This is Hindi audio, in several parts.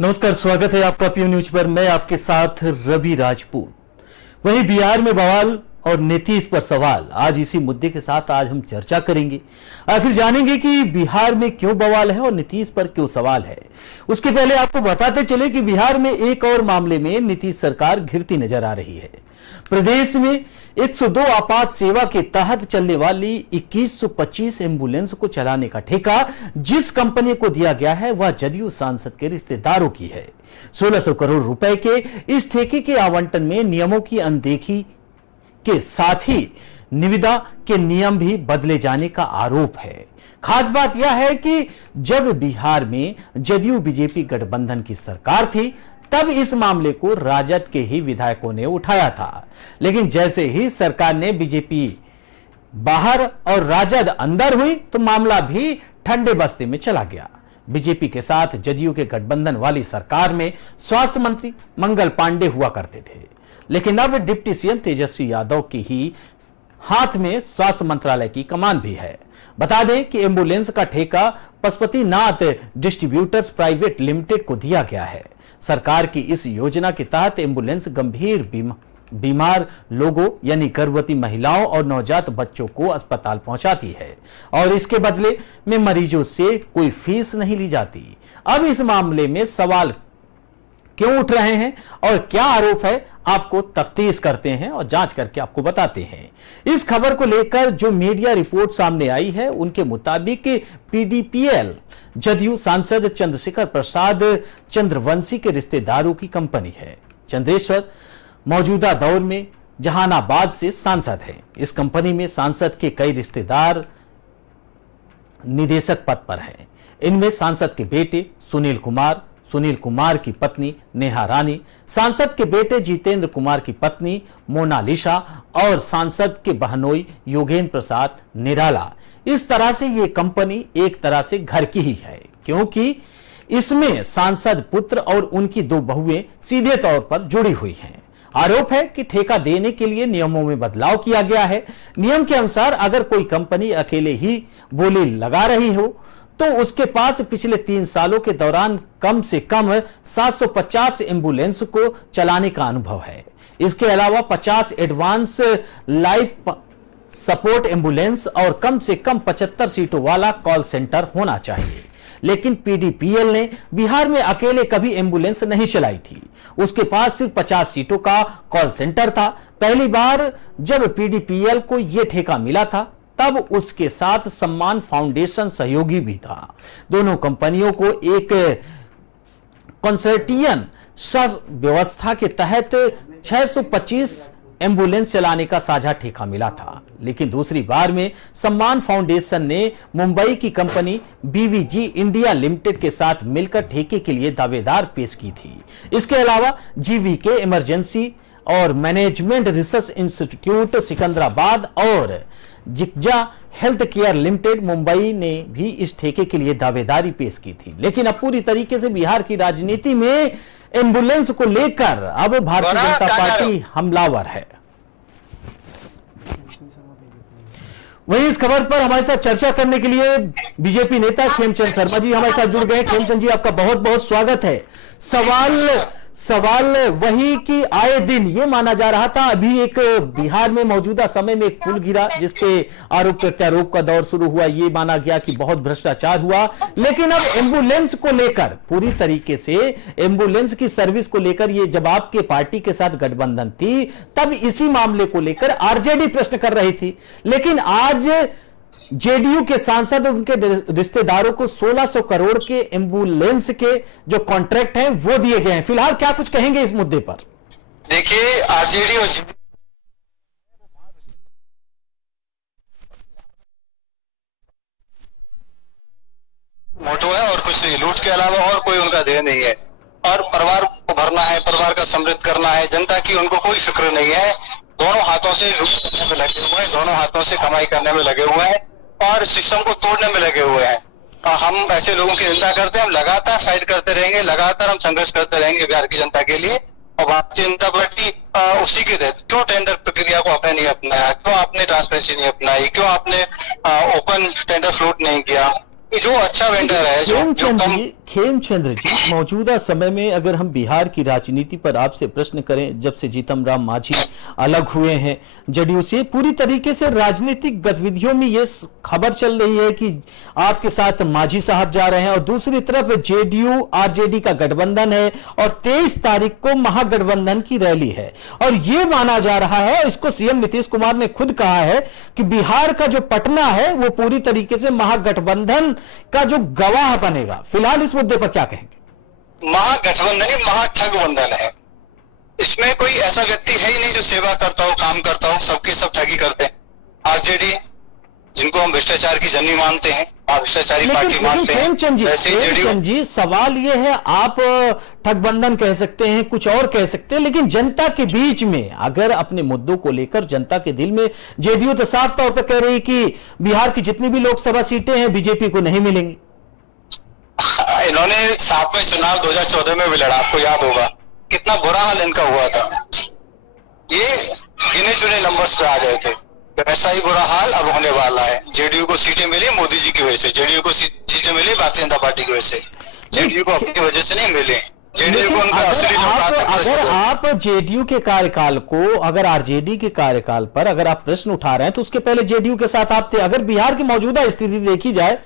नमस्कार, स्वागत है आपका पीएम न्यूज पर। मैं आपके साथ रवि राजपूत। वहीं बिहार में बवाल और नीतीश पर सवाल, आज इसी मुद्दे के साथ आज हम चर्चा करेंगे। आखिर जानेंगे कि बिहार में क्यों बवाल है और नीतीश पर क्यों सवाल है। उसके पहले आपको बताते चले कि बिहार में एक और मामले में नीतीश सरकार घिरती नजर आ रही है। प्रदेश में 102 आपात सेवा के तहत चलने वाली 2125 एम्बुलेंस को चलाने का ठेका जिस कंपनी को दिया गया है वह जदयू सांसद के रिश्तेदारों की है। 1600 करोड़ रुपए के इस ठेके के आवंटन में नियमों की अनदेखी के साथ ही निविदा के नियम भी बदले जाने का आरोप है। खास बात यह है कि जब बिहार में जदयू बीजेपी गठबंधन की सरकार थी तब इस मामले को राजद के ही विधायकों ने उठाया था, लेकिन जैसे ही सरकार ने बीजेपी बाहर और राजद अंदर हुई तो मामला भी ठंडे बस्ते में चला गया। बीजेपी के साथ जदयू के गठबंधन वाली सरकार में स्वास्थ्य मंत्री मंगल पांडे हुआ करते थे, लेकिन अब डिप्टी सीएम तेजस्वी यादव के ही हाथ में स्वास्थ्य मंत्रालय की कमान भी है। बता दें कि एम्बुलेंस का ठेका पशुपतिनाथ डिस्ट्रीब्यूटर्स प्राइवेट लिमिटेड को दिया गया है। सरकार की इस योजना के तहत एम्बुलेंस गंभीर बीमार लोगों यानी गर्भवती महिलाओं और नवजात बच्चों को अस्पताल पहुंचाती है और इसके बदले में मरीजों से कोई फीस नहीं ली जाती। अब इस मामले में सवाल क्यों उठ रहे हैं और क्या आरोप है, आपको तफ्तीश करते हैं और जांच करके आपको बताते हैं। इस खबर को लेकर जो मीडिया रिपोर्ट सामने आई है उनके मुताबिक पीडीपीएल जदयू सांसद चंद्रशेखर प्रसाद चंद्रवंशी के रिश्तेदारों की कंपनी है। चंद्रेश्वर मौजूदा दौर में जहानाबाद से सांसद हैं। इस कंपनी में सांसद के कई रिश्तेदार निदेशक पद पर हैं। इनमें सांसद के बेटे सुनील कुमार की पत्नी नेहा रानी, सांसद के बेटे जितेंद्र कुमार की पत्नी मोनालिसा और सांसद के बहनोई योगेंद्र प्रसाद निराला। इस तरह से ये कंपनी एक तरह से घर की ही है, क्योंकि इसमें सांसद पुत्र और उनकी 2 बहुएं सीधे तौर पर जुड़ी हुई हैं। आरोप है कि ठेका देने के लिए नियमों में बदलाव किया गया है। नियम के अनुसार अगर कोई कंपनी अकेले ही बोली लगा रही हो तो उसके पास पिछले 3 सालों के दौरान कम से कम 750 एम्बुलेंस को चलाने का अनुभव है। इसके अलावा 50 एडवांस लाइफ सपोर्ट एम्बुलेंस और कम से कम 75 सीटों वाला कॉल सेंटर होना चाहिए। लेकिन पीडीपीएल ने बिहार में अकेले कभी एम्बुलेंस नहीं चलाई थी। उसके पास सिर्फ 50 सीटों का कॉल सेंटर था। पहली बार जब पीडीपीएल को यह ठेका मिला था तब उसके साथ सम्मान फाउंडेशन सहयोगी भी था। दोनों कंपनियों को एक कंसोर्टियम व्यवस्था के तहत 625 एम्बुलेंस चलाने का साझा ठेका मिला था, लेकिन दूसरी बार में सम्मान फाउंडेशन ने मुंबई की कंपनी बीवीजी इंडिया लिमिटेड के साथ मिलकर ठेके के लिए दावेदार पेश की थी। इसके अलावा जीवीके इमरजेंसी और मैनेजमेंट रिसर्च इंस्टीट्यूट सिकंदराबाद और जिग्जा हेल्थ केयर लिमिटेड मुंबई ने भी इस ठेके के लिए दावेदारी पेश की थी। लेकिन अब पूरी तरीके से बिहार की राजनीति में एम्बुलेंस को लेकर अब भारतीय जनता पार्टी हमलावर है। वहीं इस खबर पर हमारे साथ चर्चा करने के लिए बीजेपी नेता खेमचंद शर्मा जी हमारे साथ जुड़ गए। खेमचंद जी, आपका बहुत बहुत स्वागत है। सवाल वही कि आए दिन ये माना जा रहा था, अभी एक बिहार में मौजूदा समय में एक पुल गिरा जिसपे आरोप प्रत्यारोप का दौर शुरू हुआ। ये माना गया कि बहुत भ्रष्टाचार हुआ, लेकिन अब एम्बुलेंस को लेकर पूरी तरीके से एम्बुलेंस की सर्विस को लेकर, ये जब आपके पार्टी के साथ गठबंधन थी तब इसी मामले को लेकर आरजेडी प्रश्न कर रही थी, लेकिन आज जेडीयू के सांसद और उनके रिश्तेदारों को 1600 करोड़ के एम्बुलेंस के जो कॉन्ट्रैक्ट हैं वो दिए गए हैं। फिलहाल क्या कुछ कहेंगे इस मुद्दे पर? देखिए, आरजेडी और मोटो है और कुछ लूट के अलावा और कोई उनका ध्येय नहीं है। और परिवार को भरना है, परिवार का समृद्ध करना है, जनता की उनको कोई फिक्र नहीं है। दोनों हाथों से लूट करने में लगे हुए हैं, दोनों हाथों से कमाई करने में लगे हुए हैं और सिस्टम को तोड़ने में लगे हुए हैं। हम ऐसे लोगों की निंदा करते हैं। हम लगातार फाइट करते रहेंगे, लगातार हम संघर्ष करते रहेंगे बिहार की जनता के लिए। और भारतीय जनता पार्टी उसी के तहत क्यों टेंडर प्रक्रिया को आपने नहीं अपनाया, क्यों आपने ट्रांसपेरेंसी नहीं अपनाई, क्यों आपने ओपन टेंडर फ्लोट नहीं किया। जो अच्छा वेंडर है, जो खेमचंद्र जी, मौजूदा समय में अगर हम बिहार की राजनीति पर आपसे प्रश्न करें, जब से जीतन राम मांझी अलग हुए हैं जदयू से, पूरी तरीके से राजनीतिक गतिविधियों में ये खबर चल रही है कि आपके साथ मांझी साहब जा रहे हैं और दूसरी तरफ जेडीयू आरजेडी का गठबंधन है और 23 तारीख को महागठबंधन की रैली है और यह माना जा रहा है, इसको सीएम नीतीश कुमार ने खुद कहा है कि बिहार का जो पटना है वो पूरी तरीके से महागठबंधन का जो गवाह बनेगा। फिलहाल इस मुद्दे पर क्या कहेंगे? महागठबंधन ही महाठगबंधन है। इसमें कोई ऐसा व्यक्ति है ही नहीं जो सेवा करता हो, काम करता हो, सबके सब ठगी करते हैं। आरजेडी जिनको हम भ्रष्टाचार की जननी मानते हैं और भ्रष्टाचारी पार्टी मानते हैं, प्रेमचंद जी, सवाल यह है, आप ठगबंधन कह सकते हैं, कुछ और कह सकते हैं, लेकिन जनता के बीच में अगर अपने मुद्दों को लेकर जनता के दिल में, जेडीयू तो साफ तौर पर कह रही है कि बिहार की जितनी भी लोकसभा सीटें हैं बीजेपी को नहीं मिलेंगी। इन्होंने साथ में चुनाव 2014 में भी लड़ा, आपको याद होगा कितना बुरा हाल इनका हुआ था। ये गिने चुने नंबर्स पे आ गए थे, ऐसा ही बुरा हाल अब होने वाला है। जेडीयू को सीटें मिली मोदी जी की वजह से, जेडीयू को सीटें मिली भारतीय जनता पार्टी की वजह से, जेडीयू को अपनी वजह से नहीं मिले। जेडीयू को उनका असली अगर आप जेडीयू के कार्यकाल को, अगर आरजेडी के कार्यकाल पर अगर आप प्रश्न उठा रहे हैं तो उसके पहले जेडीयू के साथ आप थे। अगर बिहार की मौजूदा स्थिति देखी जाए,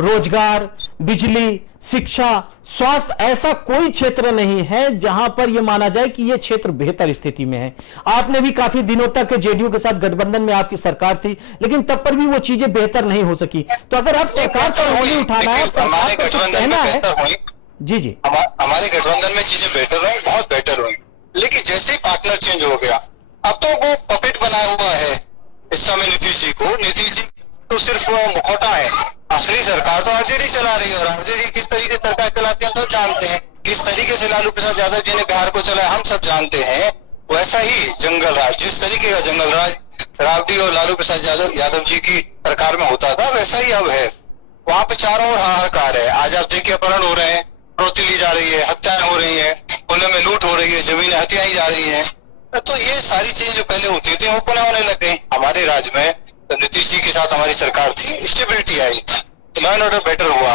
रोजगार, बिजली, शिक्षा, स्वास्थ्य, ऐसा कोई क्षेत्र नहीं है जहां पर यह माना जाए कि यह क्षेत्र बेहतर स्थिति में है। आपने भी काफी दिनों तक जेडीयू के साथ गठबंधन में आपकी सरकार थी, लेकिन तब पर भी वो चीजें बेहतर नहीं हो सकी। तो अगर आप सरकार पर उंगली उठाना है, सरकार को कुछ कहना है। जी जी, हमारे गठबंधन में चीजें बेहतर हुई, बहुत बेहतर हुई, लेकिन जैसे ही पार्टनर चेंज हो गया, अब तो वो पपेट बनाया हुआ है इस समय नीतीश जी को। नीतीश जी तो सिर्फ वो मुखौटा है, असली सरकार तो आरजेडी चला रही है। और आरजेडी किस तरीके से सरकार चलाती है हम सब जानते हैं, किस तरीके से लालू प्रसाद यादव जी ने बिहार को चलाया हम सब जानते हैं। वैसा ही जंगल राज, जिस तरीके का जंगल राज राबड़ी और लालू प्रसाद यादव जी की सरकार में होता था, वैसा ही अब है। वहां पे चारों ओर हाहाकार है। आज आप देखिए अपहरण हो रहे हैं, रोटी ली जा रही है, हत्याएं हो रही है, पुणे में लूट हो रही है, जमीनें हथियाई जा रही है। तो ये सारी चीजें जो पहले होती थी वो पुनः होने लग गई। हमारे राज्य में तो नीतीश जी के साथ हमारी सरकार थी, stability I, law and order better हुआ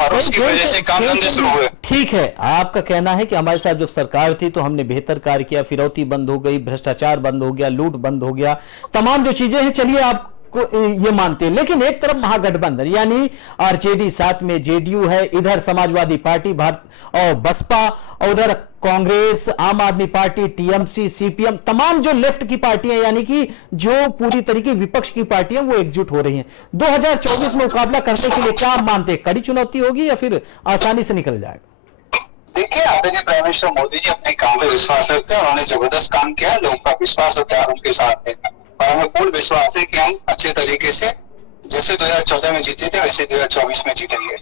और उसकी वजह से काम धंधे शुरू हुए। ठीक है, आपका कहना है कि हमारे साथ जब सरकार थी तो हमने बेहतर कार्य किया, फिरौती बंद हो गई, भ्रष्टाचार बंद हो गया, लूट बंद हो गया, तमाम जो चीजें हैं, चलिए आप को ये मानते हैं। लेकिन एक तरफ महागठबंधन यानी आरजेडी, साथ में जेडीयू है, इधर समाजवादी पार्टी भारत और बसपा, और उधर कांग्रेस, आम आदमी पार्टी, टीएमसी, सीपीएम, तमाम जो लेफ्ट की पार्टियां यानी कि जो पूरी तरीके विपक्ष की पार्टियां वो एकजुट हो रही हैं। 2024 में मुकाबला करने के लिए क्या आप मानते हैं, कड़ी चुनौती होगी या फिर आसानी से निकल जाएगा? देखिए, आदरणीय प्राइम मिनिस्टर मोदी जी अपने काम पे विश्वास रखते हैं, उन्होंने जबरदस्त काम किया, लोगों का विश्वास होता है उनके साथ में, और हमें पूर्ण विश्वास है कि हम अच्छे तरीके से जैसे 2014 में जीते थे वैसे 2024 में जीतेंगे।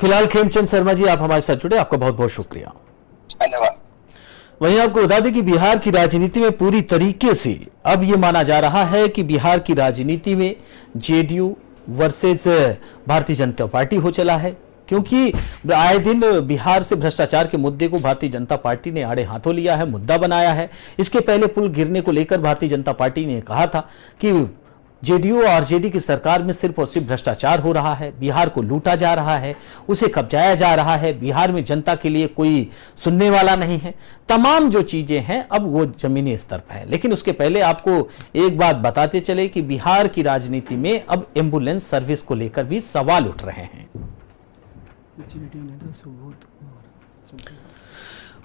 फिलहाल खेमचंद शर्मा जी, आप हमारे साथ जुड़े, आपका बहुत बहुत शुक्रिया। धन्यवाद। वहीं आपको बता दें कि बिहार की राजनीति में पूरी तरीके से अब यह माना जा रहा है कि बिहार की राजनीति में JDU versus Bharatiya Janata party हो चला है, क्योंकि आए दिन बिहार से भ्रष्टाचार के मुद्दे को भारतीय जनता पार्टी ने आड़े हाथों लिया है, मुद्दा बनाया है। इसके पहले पुल गिरने को लेकर भारतीय जनता पार्टी ने कहा था कि जेडीयू और आरजेडी की सरकार में सिर्फ और सिर्फ भ्रष्टाचार हो रहा है, बिहार को लूटा जा रहा है, उसे कब्जाया जा रहा है, बिहार में जनता के लिए कोई सुनने वाला नहीं है। तमाम जो चीजें हैं अब वो जमीनी स्तर पर है। लेकिन उसके पहले आपको एक बात बताते चले कि बिहार की राजनीति में अब एम्बुलेंस सर्विस को लेकर भी सवाल उठ रहे हैं।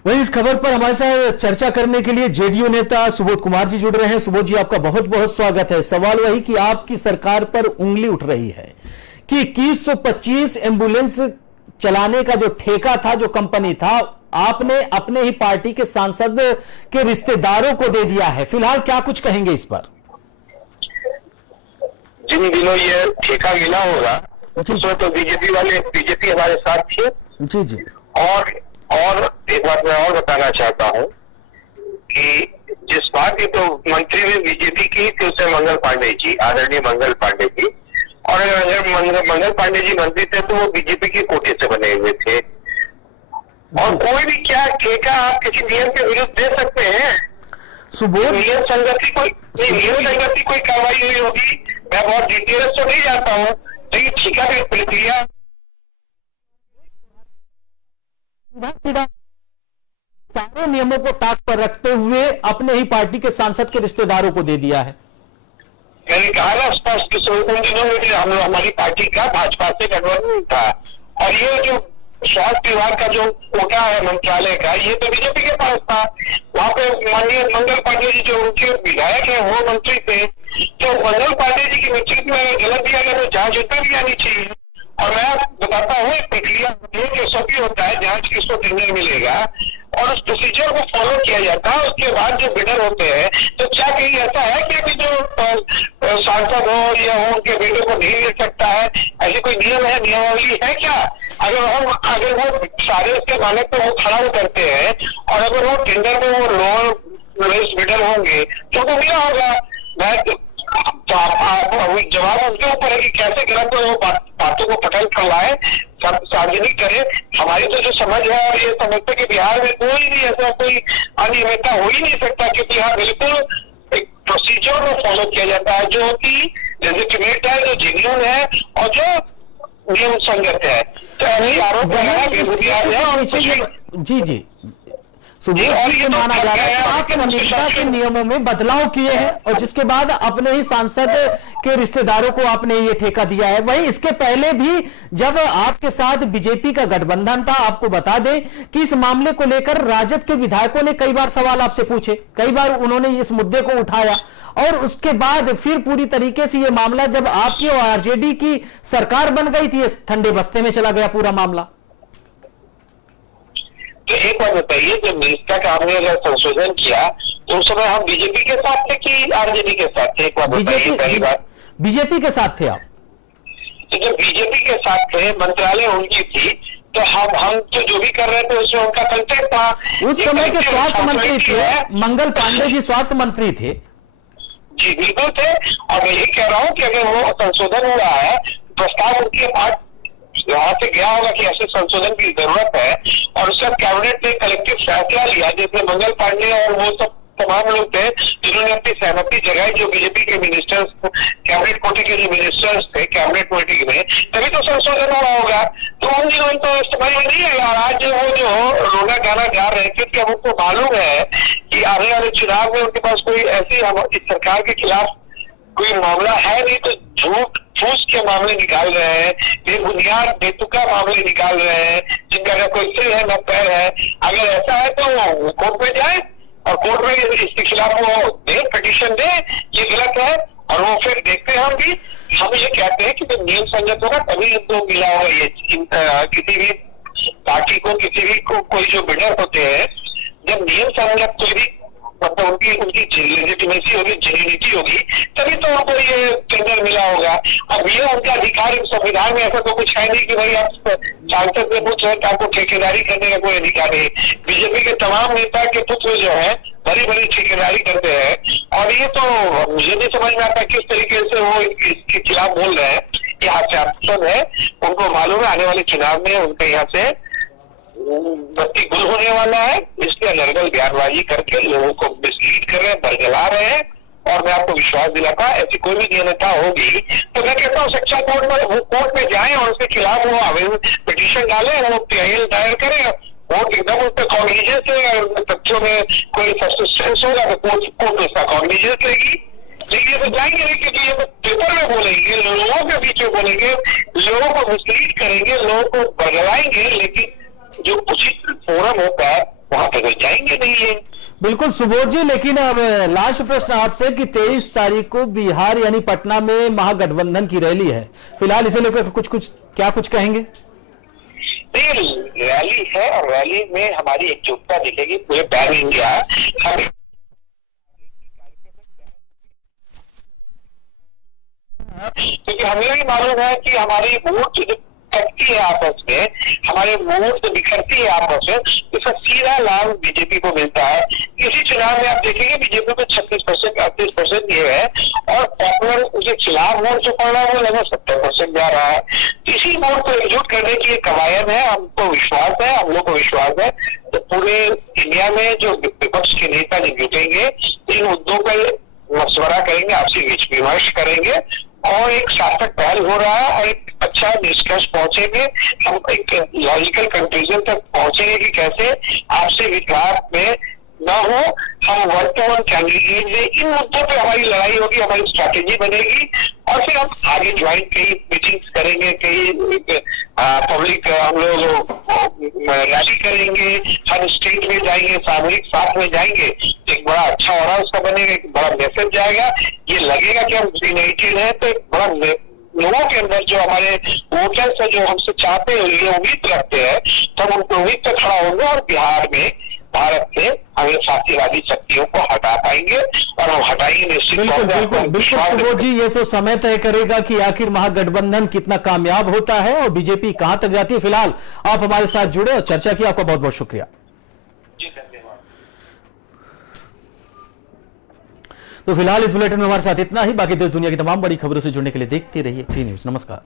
वहीं इस खबर पर हमारे साथ चर्चा करने के लिए जेडीयू नेता सुबोध कुमार जी जुड़ रहे हैं। सुबोध जी, आपका बहुत बहुत स्वागत है। सवाल वही कि आपकी सरकार पर उंगली उठ रही है कि 2125 एम्बुलेंस चलाने का जो ठेका था, जो कंपनी था, आपने अपने ही पार्टी के सांसद के रिश्तेदारों को दे दिया है। फिलहाल क्या कुछ कहेंगे इस पर? जिन दिनों ये ठेका मिला होगा उसमें तो बीजेपी हमारे साथ थी। जी जी। और एक बात मैं और बताना चाहता हूँ कि जिस बात की तो मंत्री भी बीजेपी की थी, उसे मंगल पांडे जी, आदरणीय मंगल पांडे जी, और अगर मंगल पांडे जी मंत्री थे तो वो बीजेपी की कोटे से बने हुए थे। और कोई भी क्या ठेका आप किसी नियम के विरुद्ध दे सकते हैं? सुबोध, नियम संगति कोई कार्रवाई हुई होगी, मैं बहुत डिटेल्स तो नहीं जानता हूँ, लेकिन ठेका की प्रक्रिया सीधा सारे नियमों को ताक पर रखते हुए अपने ही पार्टी के सांसद के रिश्तेदारों को दे दिया है। मैंने कहा ना स्पष्ट, उन दिनों में हमारी पार्टी का भाजपा से गठबंधन था, और ये जो स्वास्थ्य विभाग का जो कोटा है मंत्रालय का, ये तो बीजेपी के पास था। वहां पे माननीय मंगल पांडे जी जो उनके विधायक है वो मंत्री थे, तो मंगल पांडे जी की नेतृत्व में गलत दिया गया तो जांच उतना भी आनी चाहिए। और मैं बताता हूँ प्रक्रिया एक एसओपी होता है, जांच किसको निर्णय मिलेगा और उस प्रोसीजर को फॉलो किया जाता है। उसके बाद जो बिडर होते हैं, तो क्या कहीं ऐसा है कि अभी जो सांसद हो या हो उनके बेटे को नहीं मिल सकता है, ऐसे कोई नियम है, नियमावली है क्या? अगर वो सारे उसके माने तो वो खड़ा करते हैं, और अगर वो टेंडर में वो लोएस्ट बिडर होंगे तो मिला होगा। मैं तो आप जवाब उनके ऊपर है कि कैसे गलत वो बातों को पटल करवाए, सार्वजनिक करे। हमारी तो जो समझ है और ये समझते कि बिहार में कोई भी ऐसा कोई अनियमितता हो ही नहीं सकता, क्योंकि यहाँ बिल्कुल एक प्रोसीजर को फॉलो किया जाता है जो कि लेजिटिमेट है, जो जेन्युइन है और जो नियम संगत है। तो ऐसे आरोप लगाना बेबुनियाद है। जी जी, सुबोध जी से माना जा रहा है आप अमेरिका के नियमों में बदलाव किए हैं और जिसके बाद अपने ही सांसद के रिश्तेदारों को आपने ये ठेका दिया है। वहीं इसके पहले भी जब आपके साथ बीजेपी का गठबंधन था, आपको बता दें कि इस मामले को लेकर राजद के विधायकों ने कई बार सवाल आपसे पूछे, कई बार उन्होंने इस मुद्दे को उठाया, और उसके बाद फिर पूरी तरीके से ये मामला जब आपकी और आरजेडी की सरकार बन गई थी, ठंडे बस्ते में चला गया पूरा मामला। तो एक बात बताइए, जब निष्ठा का हमने अगर संशोधन किया तो उस समय हम बीजेपी के साथ थे कि आरजेडी के साथ थे? एक बात बताइए। पहली बात बीजेपी के साथ थे आप। तो जब बीजेपी के साथ थे, मंत्रालय उनकी थी, तो हम तो जो भी कर रहे थे उसमें उनका कंटेक्ट था। उस समय के स्वास्थ्य मंत्री थे, मंगल पांडे जी स्वास्थ्य मंत्री थे। जी बिल्कुल थे, और मैं ये कह रहा हूँ कि अगर वो संशोधन हुआ है, प्रस्ताव उनके पास वहां से गया होगा कि ऐसे संशोधन की जरूरत है, और उसका कैबिनेट ने कलेक्टिव फैसला लिया, जिसमें मंगल पांडे और वो सब तमाम लोग थे जिन्होंने अपनी सहमति जगाई, जो बीजेपी के मिनिस्टर्स, कैबिनेट कोटे के जो मिनिस्टर्स थे कैबिनेट मीटिंग में, तभी तो संशोधन हुआ होगा। तो उन दिनों तो इस्तेमाल नहीं है। आज वो जो रोना गाना गा रहे हैं, क्योंकि हमको मालूम है कि आने वाले चुनाव में उनके पास कोई ऐसी इस सरकार के खिलाफ कोई मामला है नहीं, तो झूठ फूस के मामले निकाल रहे हैं, बेबुनियाद बेतुका मामले निकाल रहे हैं, जिनका न कोई सिर है न पैर है। अगर ऐसा है तो वो कोर्ट में जाए और कोर्ट में इसके खिलाफ वो दे, पिटीशन दे, ये गलत है, और वो फिर देखते हैं। हम ये कहते हैं कि जब नियम संगत होगा तभी इनको मिला होगा। ये किसी भी पार्टी को, किसी भी कोई जो बिडर होते हैं, जब नियम संगत कोई भी मतलब उनकी लेजिटिमेसी होगी, जेन्युइनिटी होगी, तभी तो उनको ये टेंडर मिला होगा। अब ये उनका अधिकार संविधान में ऐसा तो कुछ है नहीं कि भाई आप सांसद से पूछ रहे आपको ठेकेदारी करने का कोई अधिकार है। बीजेपी के तमाम नेता के पुत्र जो है बड़ी बड़ी ठेकेदारी करते हैं, और ये तो मुझे नहीं समझ में आता किस तरीके से वो इसके खिलाफ बोल रहे हैं। यहाँ से ऑप्शन है, उनको मालूम है आने वाले चुनाव में उनके यहाँ से बत्ती गुल होने वाला है, इसलिए नरगल बयानबाजी करके लोगों को मिसलीड कर रहे हैं, बरगला रहे हैं। और मैं आपको विश्वास दिलाता, ऐसी कोई भी नियमता होगी तो मैं कहता हूँ सच्चा कोर्ट में जाए और उसके खिलाफ वो आवेदन पिटीशन डाले, वो पीआईएल दायर करे, कोर्ट एकदम उस पर कॉग्निजेंस ले, अगर तथ्यों में कोई सब्सिस्टेंस होगा तो कोर्ट उसका कॉग्निजेंस लेगी। लेकिन ये तो जाएंगे नहीं, क्योंकि ये तो पेपर में बोलेंगे, लोगों के बीच में बोलेंगे, लोगों को मिसलीड करेंगे, लोगों को बरगलाएंगे, लेकिन जो उचित फोरम होता है वहां पे तो जाएंगे नहीं है। बिल्कुल सुबोध जी, लेकिन अब लास्ट प्रश्न आपसे कि 23 तारीख को बिहार यानी पटना में महागठबंधन की रैली है, फिलहाल इसे लेकर कुछ कहेंगे? नहीं, रैली है और रैली में हमारी एकजुटता दिखेगी पूरे पैन इंडिया। क्योंकि हमें भी मालूम है कि हमारी वोट कटती है आपस में, हमारे वोट बिखरती है आपस में, इसका सीधा लाभ बीजेपी को मिलता है। इसी चुनाव में आप देखेंगे बीजेपी को 36% 38% ये है, और पॉपुलर उसके खिलाफ वोट जो पड़ रहा है वो लगभग 70% जा रहा है। इसी वोट को एकजुट करने की एक कवायद है, हमको विश्वास है, हम लोग को विश्वास है। तो पूरे इंडिया में जो विपक्ष के नेता जब जुटेंगे, इन मुद्दों पर मशवरा करेंगे, आपसी विमर्श करेंगे, और एक सार्थक पहल हो रहा है और एक अच्छा निष्कर्ष पहुंचेंगे, हम एक लॉजिकल कंक्लूजन तक पहुंचेंगे कि कैसे आपसे विकास में न हो। हम वन टू वन कैंडिडेट में इन मुद्दों पे हमारी लड़ाई होगी, हमारी स्ट्रैटेजी बनेगी और फिर हम आगे ज्वाइंट कई मीटिंग्स करेंगे, कई पब्लिक हम लोग रैली करेंगे, हर स्टेट में जाएंगे, सामूहिक साथ में जाएंगे, एक बड़ा अच्छा हो रहा उसका बनेगा, एक बड़ा मैसेज जाएगा, ये लगेगा कि हम यूनाइटेड है, तो एक बड़ा लोगों के अंदर जो हमारे वोटर्स है जो हमसे चाहते हैं, ये उम्मीद रखते हैं, तो हम उनको उम्मीद पर खड़ा होंगे और बिहार में भारत से हमें फासीवादी शक्तियों को हटा पाएंगे और हम हटाएंगे निश्चित तौर बिल्कुल पे। बिल्कुल बिल्कुल सुबोध जी, ये तो समय तय करेगा कि आखिर महागठबंधन कितना कामयाब होता है और बीजेपी कहां तक जाती है। फिलहाल आप हमारे साथ जुड़े और चर्चा की, आपका बहुत बहुत शुक्रिया। जी धन्यवाद। तो फिलहाल इस बुलेटिन में हमारे साथ इतना ही। बाकी देश दुनिया की तमाम बड़ी खबरों से जुड़ने के लिए देखते रहिए फ्री न्यूज। नमस्कार।